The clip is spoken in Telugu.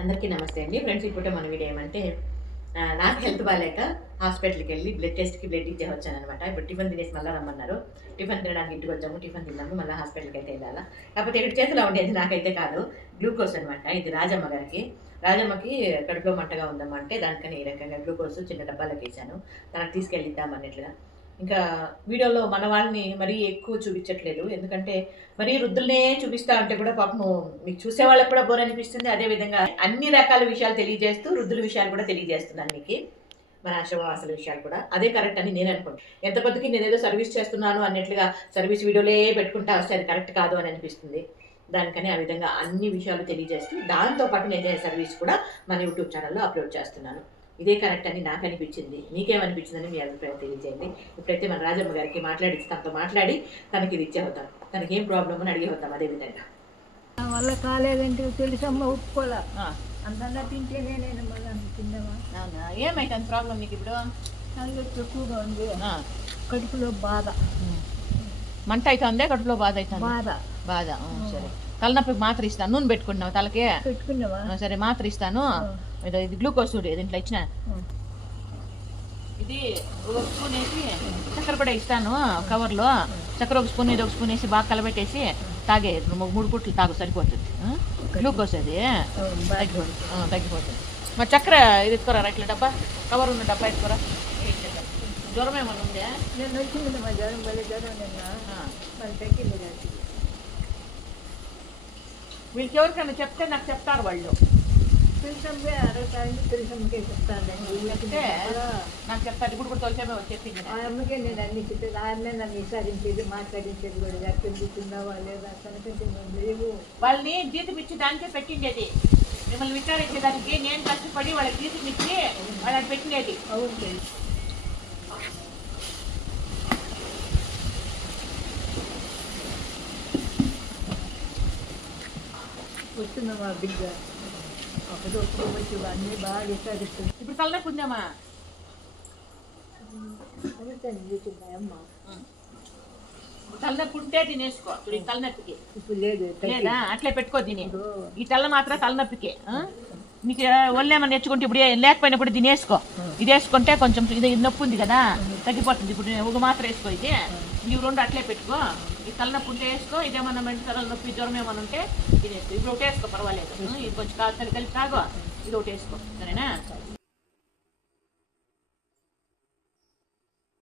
అందరికీ నమస్తే అండి ఫ్రెండ్స్. ఇప్పుడు మన వీడియో ఏమంటే నాకు హెల్త్ బాగాలేక హాస్పిటల్కి వెళ్ళి బ్లడ్ టెస్ట్కి బ్లడ్ ఇచ్చే వచ్చాను అనమాట. ఇప్పుడు టిఫిన్ తినేసి మళ్ళీ రమ్మన్నారు. టిఫిన్ తినడానికి ఇంటికి వచ్చాము, టిఫిన్ తిన్నాము, మళ్ళీ హాస్పిటల్కి అయితే వెళ్ళాలా. కాకపోతే ఇక్కడ చేతిలో ఉండేది నాకైతే కాదు, గ్లూకోజ్ అనమాట. ఇది రాజమ్మ గారికి. రాజమ్మకి కడుపులో మంటగా ఉందమ్మా అంటే దానికని ఈ రకంగా గ్లూకోజ్ చిన్న డబ్బాలకు వేసాను, తనకు తీసుకెళ్ళిద్దాం అన్నట్లుగా. ఇంకా వీడియోలో మన వాళ్ళని మరీ ఎక్కువ చూపించట్లేదు, ఎందుకంటే మరీ వృద్ధులనే చూపిస్తా ఉంటే కూడా పాపము మీకు చూసే వాళ్ళకి కూడా బోర్ అనిపిస్తుంది. అదేవిధంగా అన్ని రకాల విషయాలు తెలియజేస్తూ వృద్ధుల విషయాలు కూడా తెలియజేస్తున్నాను మీకు, మన ఆశ్రమవాసుల విషయాలు కూడా. అదే కరెక్ట్ అని నేను అనుకోండి. ఎంత కొద్దికి నేనేదో సర్వీస్ చేస్తున్నాను అన్నట్లుగా సర్వీస్ వీడియోలే పెట్టుకుంటా వస్తే అది కరెక్ట్ కాదు అని అనిపిస్తుంది. దానికని ఆ విధంగా అన్ని విషయాలు తెలియజేస్తూ దాంతోపాటు నేను చేసే సర్వీస్ కూడా మన యూట్యూబ్ ఛానల్లో అప్లోడ్ చేస్తున్నాను. ఇదే కరెక్ట్ అని నాకు అనిపించింది. మీకేమనిపించిందని మీ అభిప్రాయం తెలియజేయండి. ఇప్పుడైతే మన రాజమ్మ గారికి తనతో మాట్లాడి తనకి ఇది ఇచ్చేవద్దాం, తనకి ఏం ప్రాబ్లమ్ అని అడిగి వద్దాం. అదేవిధంగా వల్ల కాలేదంటే తెలుసమ్మ ఒప్పుకోలే, అంతలా తింటేనే నేను మళ్ళీ తిందామా. అవునా, ఏమైతే ప్రాబ్లం నీకు ఇప్పుడు? తలనొప్పి ఎక్కువగా ఉంది, కడుపులో బాధ, మంట అవుతుందే, కడుపులో బాధ అవుతుంది. బాధ సరే, తలనొప్పికి మాత్ర ఇస్తాను. నూనె పెట్టుకుంటున్నావు తలకి? పెట్టుకున్నావా? సరే, మాత్ర ఇస్తాను. ఇది గ్లూకోజ్ చూడు, దీంట్లో ఇచ్చిన ఇది ఒక స్పూన్ వేసి చక్కెర కూడా ఇస్తాను కవర్లో. చక్కెర ఒక స్పూన్, ఇది ఒక స్పూన్ వేసి బాగా కలబెట్టేసి తాగే, 3 పూటలు తాగు, సరిపోతుంది. గ్లూకోజ్ అది తగ్గిపోతుంది. మరి చక్కెర ఇది ఎత్తుకోరా, ఇట్లా డబ్బా, కవర్ ఉన్న డబ్బా ఎత్తుకోరా. జ్వరం ఏమన్నా ఉందే? నేను వచ్చింది మా జ్వరం, మళ్ళీ జ్వరం నిన్న మళ్ళీ తగ్గింది. వీళ్ళకి ఎవరికైనా చెప్తే నాకు చెప్తారు వాళ్ళు. తెలుసమ్మే అరవటానికి తెలుసమ్మకే చెప్తాను, నాకు చెప్తారు. ఇప్పుడు కూడా తొలిసేమే చెప్పింది ఆ అమ్మకే నేను అన్ని చెప్పేది. ఆ అమ్మే నన్ను విచారించేది, మాట్లాడించేది కూడా. ఎక్కడ తిన్నావా లేదా కనుక లేవు. వాళ్ళని జీతం ఇచ్చి దానికే పెట్టిండేది, మిమ్మల్ని విచారించేదానికి నేను కష్టపడి వాళ్ళకి జీతం ఇచ్చి వాళ్ళకి పెట్టిండేది. అవును, వస్తున్నా మా బిడ్డ ఒకటి వచ్చి అన్నీ బాగా విచారిస్తుంది. ఇప్పుడు తలనొప్పి ఉందామా? అమ్మ తలనొప్పి ఉంటే తినేసుకో. ఈ తలనొప్పికి ఇప్పుడు లేదు లేదా అట్లే పెట్టుకో తిని. ఈ తెల్ల మాత్రం తలనొప్పికి. నీకు ఒళ్ళేమన్నా నేర్చుకుంటే ఇప్పుడు లేకపోయినప్పుడు తినేసుకో. ఇది వేసుకుంటే కొంచెం ఇది నొప్పి ఉంది కదా, తగ్గిపోతుంది. ఇప్పుడు ఒక మాత్రం వేసుకో, ఇది ఇవి 2 అట్లే పెట్టుకో. ఈ తలనొప్పి ఉంటే వేసుకో, ఇదేమన్నా మెంటల్ నొప్పి జ్వరం ఏమన్నా ఉంటే తినేసుకో. ఇప్పుడు ఒకటి వేసుకో, పర్వాలేదు. ఇది కొంచెం కలిపి తాగో, ఇది ఒకటి వేసుకో, సరేనా?